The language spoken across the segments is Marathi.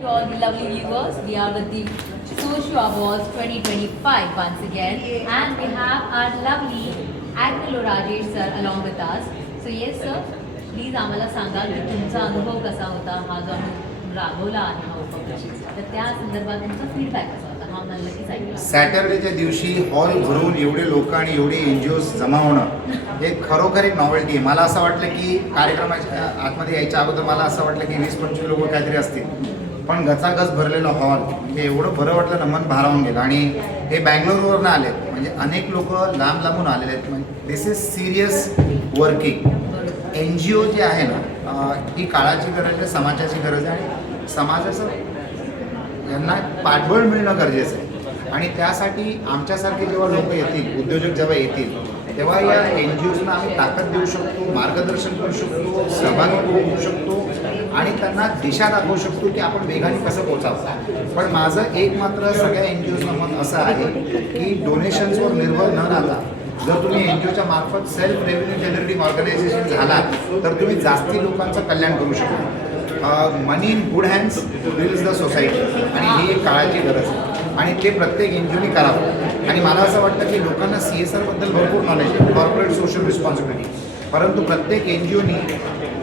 To all the lovely viewers, we are with the Socio Awards 2025 once again, and we have our lovely Admiral Rajesh sir along with us. So yes sir, please आम्हाला सांगा की तुमचा अनुभव कसा होता हा जो आम्ही राबवला आहे हा उपक्रम, तर त्या संदर्भात तुमचा फीडबॅक कसा होता हा मला नक्कीच ऐकायला. सॅटर्डेच्या दिवशी हॉल भरून एवढे लोक आणि एवढे एनजीओज जमा होणं हे खरोखर एक नॉवेल्टी आहे. मला असं वाटलं की कार्यक्रमाच्या आतमध्ये यायच्या अगोदर मला असं वाटलं की 20-25 लोक काहीतरी असतील, पण गचागच भरलेलं हॉल हे एवढं बरं वाटलं ना, मन भारावून गेलं. आणि हे बँगलोरवरनं आलेत, म्हणजे अनेक लोक लांब लांबून आलेले आहेत. म्हणजे this is serious working. N G O जे आहे ना, ही काळाची गरज आहे, समाजाची गरज आहे आणि समाजाचं यांना पाठबळ मिळणं गरजेचं आहे. आणि त्यासाठी आमच्यासारखे जेव्हा लोक येतील, उद्योजक जेव्हा येतील, तेव्हा या एन जी ओजना आम्ही ताकद देऊ शकतो, मार्गदर्शन करू शकतो, सहभागी होऊ शकतो आणि त्यांना दिशा दाखवू शकतो की आपण वेगाने कसं पोचावं. पण माझं एक मात्र सगळ्या एन जी ओजनं मत असं आहे की डोनेशन्सवर निर्भर न राहता जर तुम्ही एन जी ओच्या मार्फत सेल्फ रेव्हेन्यू जनरेटिंग ऑर्गनायझेशन झालात तर तुम्ही जास्ती लोकांचं कल्याण करू शकता. Money in good hands builds the society, आणि ही एक काळाची गरज आहे आणि ते प्रत्येक एन जी ओनी करावं. आणि मला असं वाटतं की लोकांना CSR बद्दल भरपूर नॉलेज आहे, कॉर्पोरेट सोशल रिस्पॉन्सिबिलिटी, परंतु प्रत्येक एन जी ओनी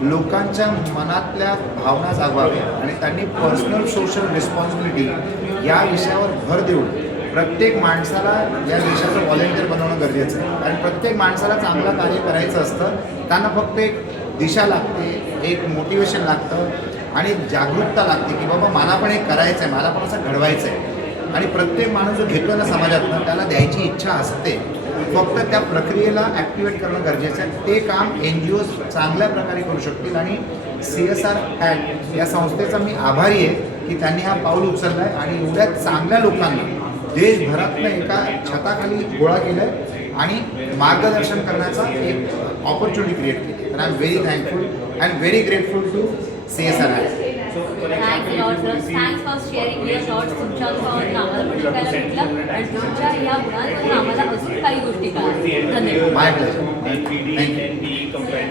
लोकांच्या मनातल्या भावना जागवाव्या आणि त्यांनी पर्सनल सोशल रिस्पॉन्सिबिलिटी या विषयावर भर देऊन प्रत्येक माणसाला या देशाचं व्हॉलेंटियर बनवणं गरजेचं आहे. कारण प्रत्येक माणसाला चांगलं कार्य करायचं असतं, त्यांना फक्त एक दिशा लागते, एक मोटिवेशन लागतं आणि जागरूकता लागते की बाबा मला पण हे करायचं आहे, मला पण असं घडवायचं आहे. आणि प्रत्येक माणूस जो घेतो ना समाजातनं, त्याला द्यायची इच्छा असते, फक्त त्या प्रक्रियेला ॲक्टिवेट करणं गरजेचं आहे. ते काम एन जी ओज चांगल्या प्रकारे करू शकतील आणि CSR ॲक्ट या संस्थेचा मी आभारी आहे की त्यांनी हा पाऊल उचलला आहे आणि एवढ्या चांगल्या लोकांना देशभरातनं एका छताखाली गोळा केलं आहे आणि मार्गदर्शन करण्याचा एक ऑपॉर्च्युनिटी क्रिएट केली. तर I am very thankful and very grateful to CSR act. Thanks lot sir, thanks for sharing your thoughts. तुमच्या अनुभवावरून आम्हाला पण शिकायला भेटलं आणि तुमच्या या गुणांवरून आम्हाला अजून काही गोष्टी कळाल्या. धन्यवाद. माय प्लेजर. थँक्यू.